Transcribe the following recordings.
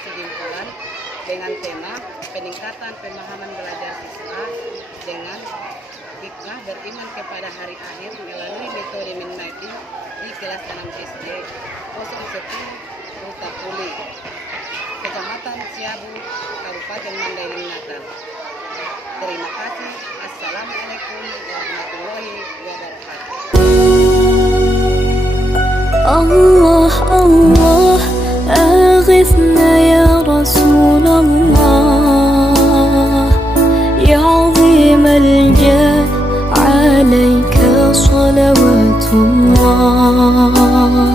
kesimpulan dengan tema peningkatan pemahaman belajar siswa dengan hikmah beriman kepada hari akhir melalui metode Min-Mapping di kelas 6 SD 010 Rutapuli, Kecamatan Ciabu, Kabupaten Mandailing Natal. Terima kasih. Assalamualaikum warahmatullahi wabarakatuh. Allah Allah أغثنا يا رسول الله يا عظيم الجاه عليك صلوات الله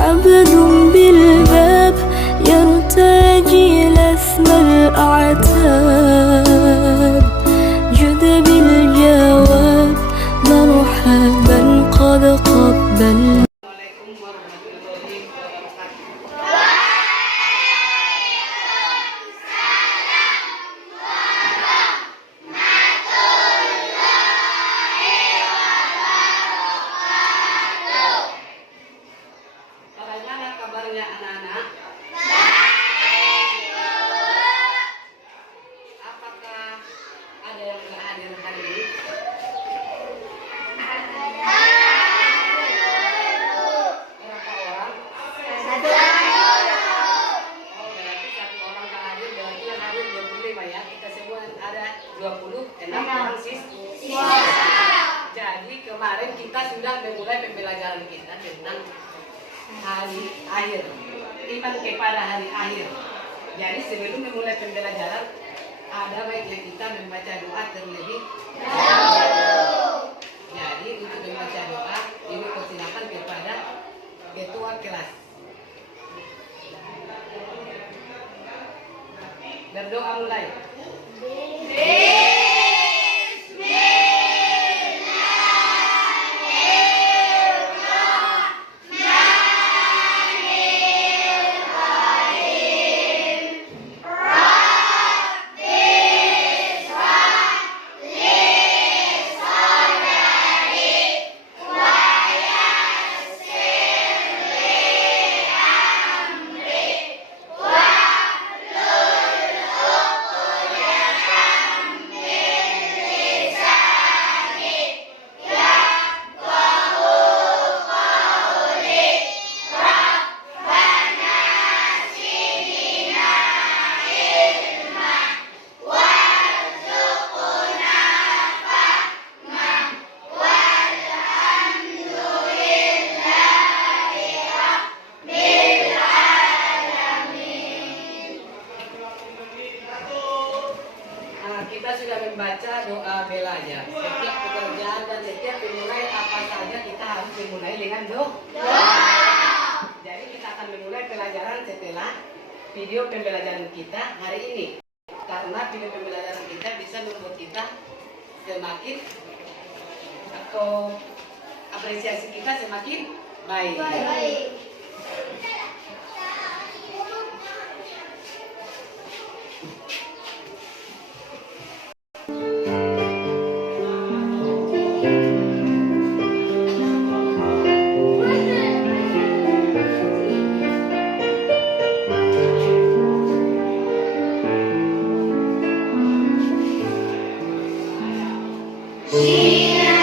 عبد بالباب يرتجي لثم الأعتاب جد بالجواب مرحبا قد قبل. Bagaimana kabarnya anak-anak? Apakah ada yang nggak hadir hari ini? Berapa orang? Oh, berarti satu orang nggak hadir, berarti yang hadir 25 ya. Kita semua ada 26 orang siswa. Jadi kemarin kita sudah memulai pembelajaran kita tentang hari akhir, iman kepada hari akhir. Jadi sebelum memulai pembelajaran, ada baiknya kita membaca doa terlebih dahulu. Jadi untuk membaca doa ini persilakan kepada ketua kelas. Berdoa mulai. Kita sudah membaca doa belanya. Setiap pekerjaan dan setiap memulai apa saja kita harus memulai dengan doa. Jadi kita akan memulai pelajaran setelah video pembelajaran kita hari ini. Karena video pembelajaran kita bisa membuat kita semakin atau apresiasi kita semakin baik. Shina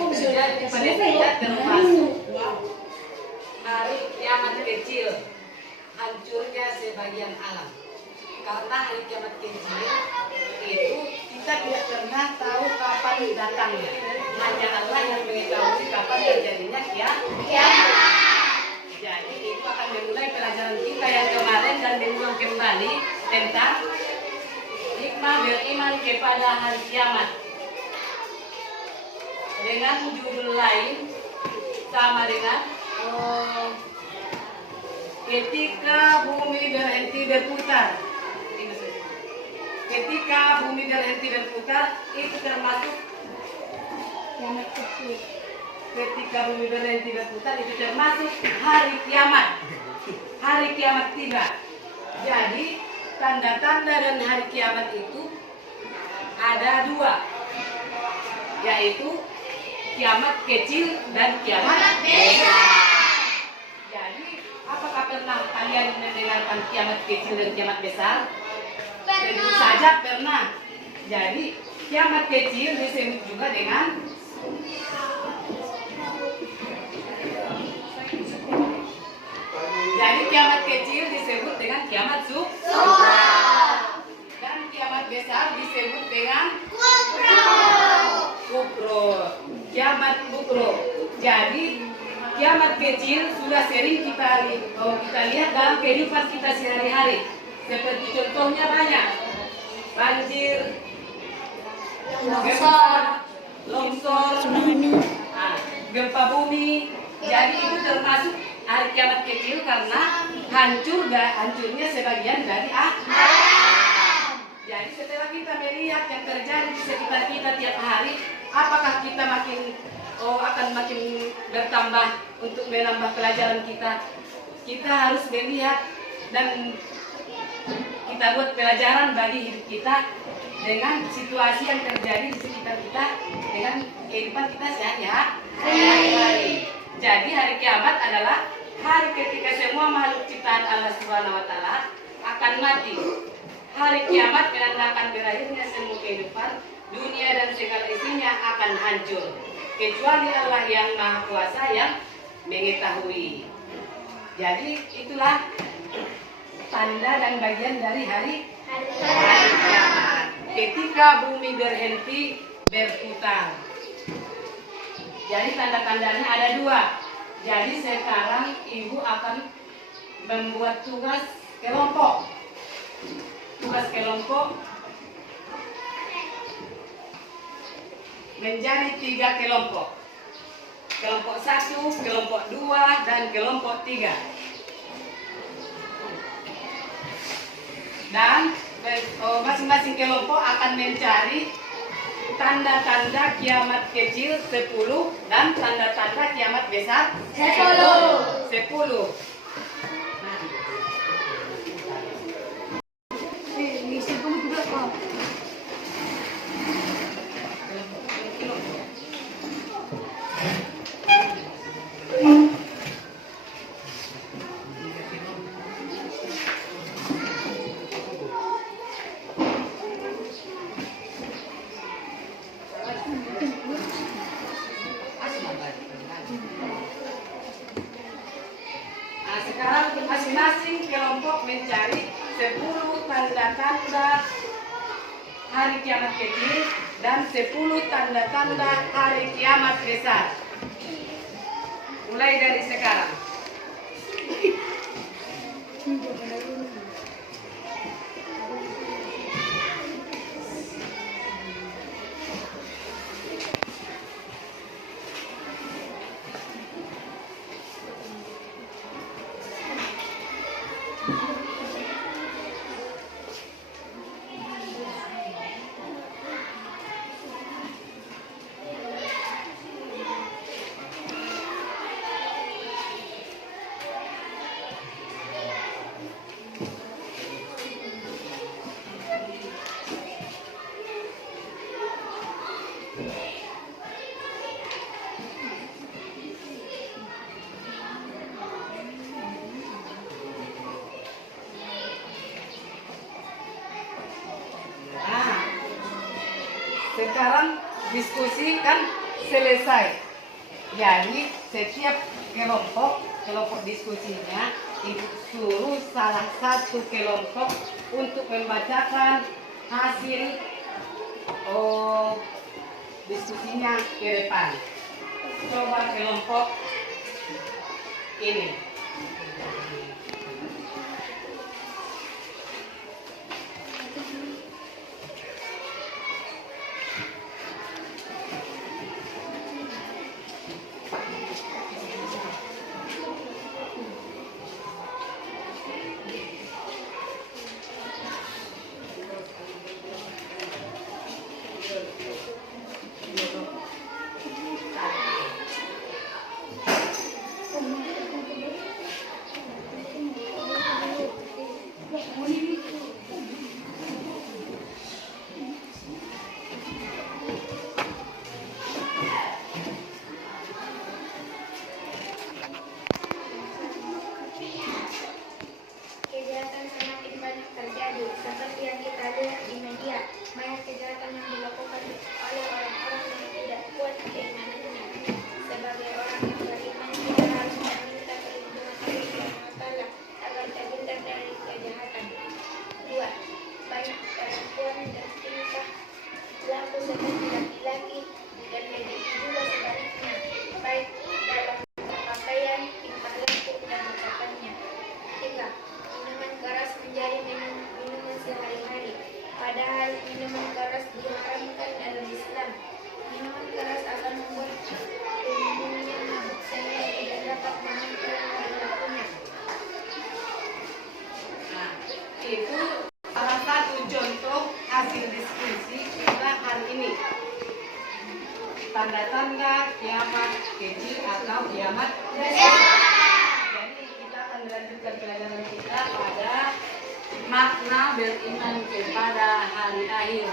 Jadi panitia termasuk hari kiamat kecil, hancurnya sebagian alam. Karena hari kiamat kecil itu kita tidak pernah tahu kapan datangnya. Hanya Allah yang mengetahui kapan terjadinya kiamat. Jadi itu akan memulai pelajaran kita yang kemarin dan mengulang kembali tentang hikmah beriman kepada hari kiamat. Dengan judul lain sama dengan ketika bumi berhenti berputar. Ketika bumi berhenti berputar itu termasuk kiamat kecil. Ketika bumi berhenti berputar itu termasuk hari kiamat. Hari kiamat tiba. Jadi tanda-tanda dan hari kiamat itu ada dua, yaitu kiamat kecil dan kiamat besar. Jadi apakah pernah kalian mendengarkan kiamat kecil dan kiamat besar? Tentu saja pernah. Jadi kiamat kecil disebut juga dengan kiamat kecil disebut dengan kiamat sughra. Dan kiamat besar disebut dengan kubro. Kiamat kubro. Jadi kiamat kecil sudah sering kita lihat dalam kehidupan kita sehari-hari. Seperti contohnya banyak. Banjir, longsor, gempa bumi. Jadi itu termasuk hari kiamat kecil karena hancurnya sebagian dari alam. Jadi setelah kita melihat yang terjadi di sekitar kita tiap hari, apakah kita akan makin bertambah untuk menambah pelajaran kita? Kita harus melihat dan kita buat pelajaran bagi hidup kita dengan situasi yang terjadi di sekitar kita dengan kehidupan kita sehari-hari. Jadi hari kiamat adalah hari ketika semua makhluk ciptaan Allah Subhanahu wa taala akan mati. Hari kiamat menandakan berakhirnya semua kehidupan, dunia dan segala isinya akan hancur. Kecuali Allah yang Maha Kuasa yang mengetahui. Jadi itulah tanda dan bagian dari hari kiamat. Ketika bumi berhenti berputar. Jadi tanda-tandanya ada dua. Jadi sekarang ibu akan membuat tugas kelompok. Tugas kelompok menjadi 3 kelompok. Kelompok 1, kelompok 2, dan kelompok 3. Dan masing-masing kelompok akan mencari tanda-tanda kiamat kecil 10 dan tanda-tanda kiamat besar 10. Sekarang masing-masing kelompok mencari 10 tanda-tanda hari kiamat kecil dan 10 tanda-tanda hari kiamat besar. Mulai dari sekarang. Sekarang diskusi kan selesai. Jadi setiap kelompok diskusinya ibu suruh salah satu kelompok untuk membacakan hasil diskusinya ke depan. Coba kelompok ini. Kejahatan semakin banyak terjadi, seperti yang kita lihat di media. Banyak kejahatan yang dilakukan oleh orang-orang yang tidak kuat keimanannya. Sebagai orang yang beriman, kita harus meminta perlindungan Allah SWT agar terhindar dari kejahatan. 2. Banyak perempuan dan tingkah laku seperti laki-laki dan begitu juga sebaliknya, baik dalam pakaian, tingkah laku dan ucapannya. 3. Minuman keras menjadi minuman sehari-hari, padahal minuman keras diharamkan dalam Islam. Minuman keras akan membuat tubuhnya mabuk sehingga tidak dapat mengontrol perilakunya. Nah, itu salah satu contoh hasil diskusi kita hari ini. Tanda-tanda kiamat kecil atau kiamat besar. Jadi kita akan melanjutkan pelajaran kita pada makna beriman kepada hari akhir.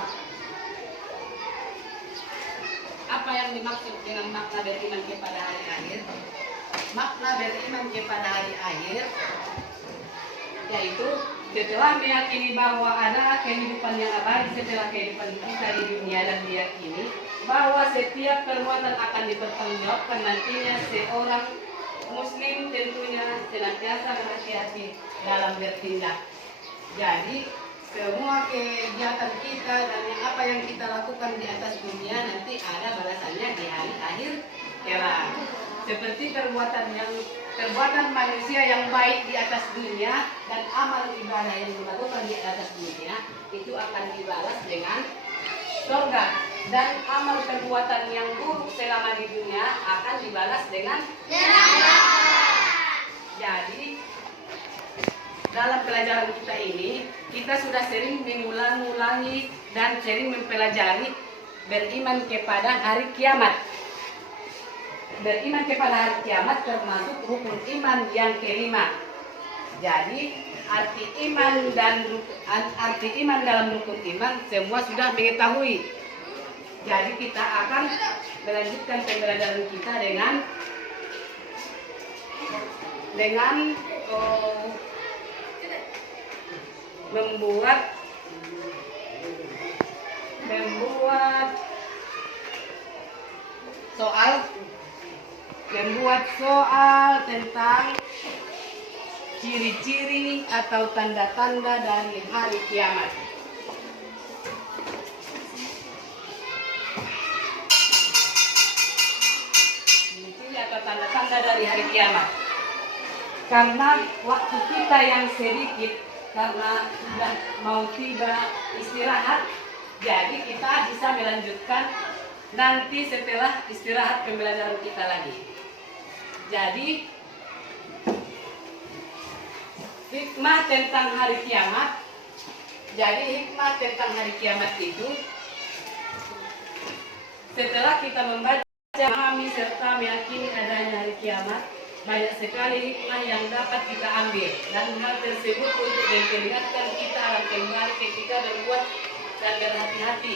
Apa yang dimaksud dengan makna beriman kepada hari akhir? Makna beriman kepada hari akhir yaitu setelah meyakini bahwa ada kehidupan yang abadi setelah kehidupan kita di dunia dan meyakini bahwa setiap perbuatan akan dipertanggungjawabkan nantinya, seorang muslim tentunya senantiasa berhati-hati dalam bertindak. Jadi semua kegiatan kita dan apa yang kita lakukan di atas dunia nanti ada balasannya di hari akhir kelak. Seperti perbuatan manusia yang baik di atas dunia dan amal ibadah yang dilakukan di atas dunia itu akan dibalas dengan surga, dan amal perbuatan yang buruk selama di dunia akan dibalas dengan neraka. Jadi dalam pelajaran kita ini kita sudah sering mengulang-ulangi dan sering mempelajari beriman kepada hari kiamat. Beriman kepada hari kiamat termasuk rukun iman yang kelima. Jadi arti iman dalam rukun iman semua sudah mengetahui. Jadi kita akan melanjutkan pembelajaran kita dengan membuat soal tentang ciri-ciri atau tanda-tanda dari hari kiamat. Ciri-ciri atau tanda-tanda dari hari kiamat. Karena waktu kita yang sedikit, karena sudah mau tiba istirahat, jadi kita bisa melanjutkan nanti setelah istirahat pembelajaran kita lagi. Jadi hikmah tentang hari kiamat. Jadi hikmah tentang hari kiamat itu setelah kita membaca, memahami serta meyakini adanya hari kiamat, banyak sekali hikmah yang dapat kita ambil, dan hal tersebut untuk memperingatkan kita akan kembali ketika berbuat dan berhati-hati.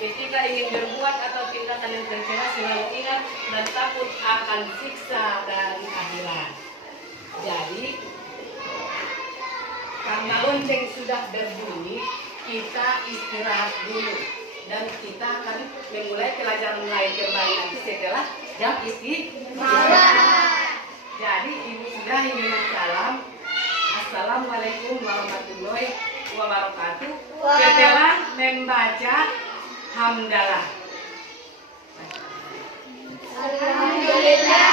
Ketika ingin berbuat atau tindakan yang tercela, selalu ingat dan takut akan siksa dari akhirat. Jadi karena lonceng sudah berbunyi, kita istirahat dulu. dan kita akan memulai pelajaran lain kembali nanti setelah jam istirahat. Jadi ibu sudah ingin salam. Assalamualaikum warahmatullahi wabarakatuh. Setelah membaca hamdalah. Alhamdulillah.